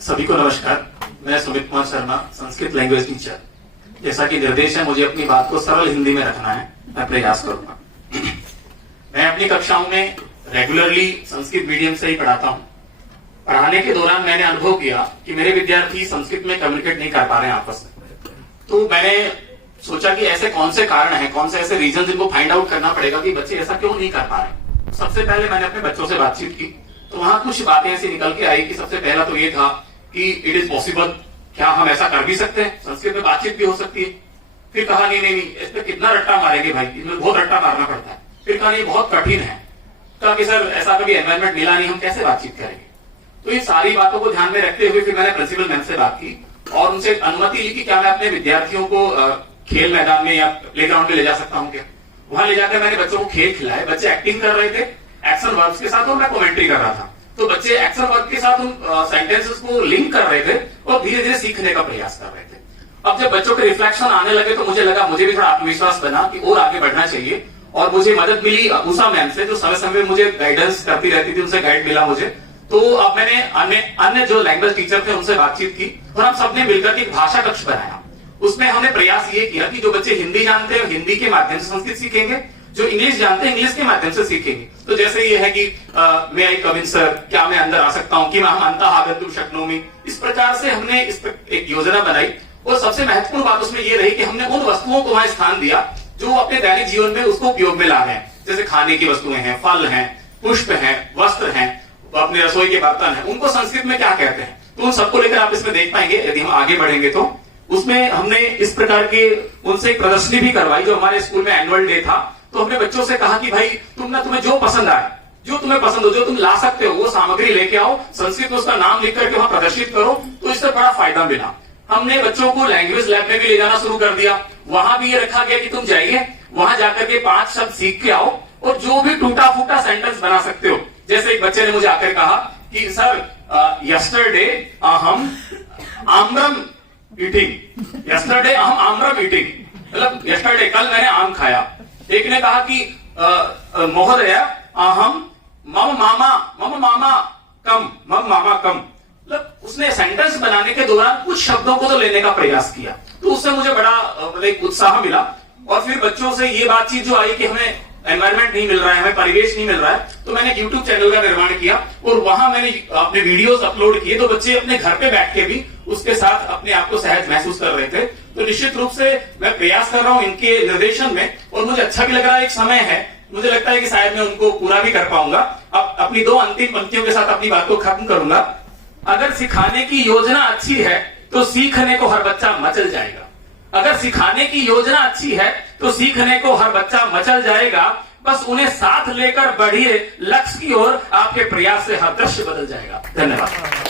सभी को नमस्कार। मैं सुमित कुमार शर्मा, संस्कृत लैंग्वेज टीचर। जैसा कि निर्देश है, मुझे अपनी बात को सरल हिंदी में रखना है, मैं प्रयास करूंगा। मैं अपनी कक्षाओं में रेगुलरली संस्कृत मीडियम से ही पढ़ाता हूं। पढ़ाने के दौरान मैंने अनुभव किया कि मेरे विद्यार्थी संस्कृत में कम्युनिकेट नहीं कर पा रहे हैं आपस में। तो मैंने सोचा कि ऐसे कौन से कारण हैं, कौन से ऐसे रीजन जिनको फाइंड आउट करना पड़ेगा कि बच्चे ऐसा क्यों नहीं कर पा रहे। सबसे पहले मैंने अपने बच्चों से बातचीत की, तो वहां कुछ बातें ऐसी निकल के आई कि सबसे पहला तो ये था कि इट इज पॉसिबल, क्या हम ऐसा कर भी सकते हैं, संस्कृत में बातचीत भी हो सकती है। फिर कहा नहीं, इस पे कितना रट्टा मारेंगे भाई, इसमें बहुत रट्टा मारना पड़ता है। फिर कहा नहीं, बहुत कठिन है। कहा कि सर ऐसा कभी एनवायरमेंट मिला नहीं, हम कैसे बातचीत करेंगे। तो ये सारी बातों को ध्यान में रखते हुए फिर मैंने प्रिंसिपल मैम से बात की और उनसे अनुमति ली कि क्या मैं अपने विद्यार्थियों को खेल मैदान में या प्लेग्राउंड में ले जा सकता हूँ क्या। वहां ले जाकर मैंने बच्चों को खेल खिलाए। बच्चे एक्टिंग कर रहे थे एक्शन वर्ब्स के साथ और मैं कमेंट्री कर रहा था। तो बच्चे एक्शन वर्ब के साथ उन सेंटेंसेस को लिंक कर रहे थे और धीरे धीरे सीखने का प्रयास कर रहे थे। अब जब बच्चों के रिफ्लेक्शन आने लगे तो मुझे लगा, मुझे भी थोड़ा आत्मविश्वास बना कि और आगे बढ़ना चाहिए। और मुझे मदद मिली उषा मैम से, जो समय समय मुझे गाइडेंस करती रहती थी, उनसे गाइड मिला मुझे। तो अब मैंने अन्य जो लैंग्वेज टीचर थे उनसे बातचीत की और हम सबने मिलकर एक भाषा कक्ष बनाया। उसमें हमने प्रयास ये किया कि जो बच्चे हिंदी जानते हैं हिंदी के माध्यम से संस्कृत सीखेंगे, जो इंग्लिश जानते हैं इंग्लिश के माध्यम से सीखेंगे। तो जैसे ये है कि मैं आई कम इन सर, क्या मैं अंदर आ सकता हूं, कि मैं हम अंतः आगंतुम शक्नोमि। इस प्रकार से हमने इस एक योजना बनाई और सबसे महत्वपूर्ण बात उसमें ये रही कि हमने उन वस्तुओं को वहां स्थान दिया जो अपने दैनिक जीवन में उसको उपयोग में ला रहे हैं। जैसे खाने की वस्तुएं हैं, फल हैं, पुष्प हैं, वस्त्र हैं, अपने रसोई के बर्तन हैं, उनको संस्कृत में क्या कहते हैं। तो उन सबको लेकर आप इसमें देख पाएंगे यदि हम आगे बढ़ेंगे तो। उसमें हमने इस प्रकार के उनसे एक प्रदर्शनी भी करवाई जो हमारे स्कूल में एनुअल डे था। तो हमने बच्चों से कहा कि भाई तुम्हें जो पसंद आए, जो तुम्हें पसंद हो, जो तुम ला सकते हो, वो सामग्री लेके आओ, संस्कृत में उसका नाम लिख करके वहां प्रदर्शित करो। तो इससे बड़ा फायदा मिला। हमने बच्चों को लैंग्वेज लैब में भी ले जाना शुरू कर दिया। वहां भी ये रखा गया कि तुम जाइए, वहां जाकर के 5 शब्द सीख के आओ और जो भी टूटा फूटा सेंटेंस बना सकते हो। जैसे एक बच्चे ने मुझे आकर कहा कि सर यस्टरडे अहम आम्रम ईटिंग, यस्टरडे अहम आम्रम ईटिंग, मतलब यस्टरडे कल मैंने आम खाया। एक ने कहा कि महोदय अहम मम मामा कम। मतलब उसने सेंटेंस बनाने के दौरान कुछ शब्दों को तो लेने का प्रयास किया। तो उससे मुझे बड़ा मतलब उत्साह मिला। और फिर बच्चों से ये बातचीत जो आई कि हमें एनवायरमेंट नहीं मिल रहा है, हमें परिवेश नहीं मिल रहा है, तो मैंने YouTube चैनल का निर्माण किया और वहां मैंने अपने वीडियोस अपलोड किए। तो बच्चे अपने घर पे बैठ के भी उसके साथ अपने आप को सहज महसूस कर रहे थे। तो निश्चित रूप से मैं प्रयास कर रहा हूं इनके निर्देशन में और मुझे अच्छा भी लग रहा है। एक समय है, मुझे लगता है कि शायद मैं उनको पूरा भी कर पाऊंगा। अब अपनी 2 अंतिम पंक्तियों के साथ अपनी बात को खत्म करूंगा। अगर सिखाने की योजना अच्छी है तो सीखने को हर बच्चा मचल जाएगा। अगर सिखाने की योजना अच्छी है तो सीखने को हर बच्चा मचल जाएगा। बस उन्हें साथ लेकर बढ़िए लक्ष्य की ओर, आपके प्रयास से हर दृश्य बदल जाएगा। धन्यवाद।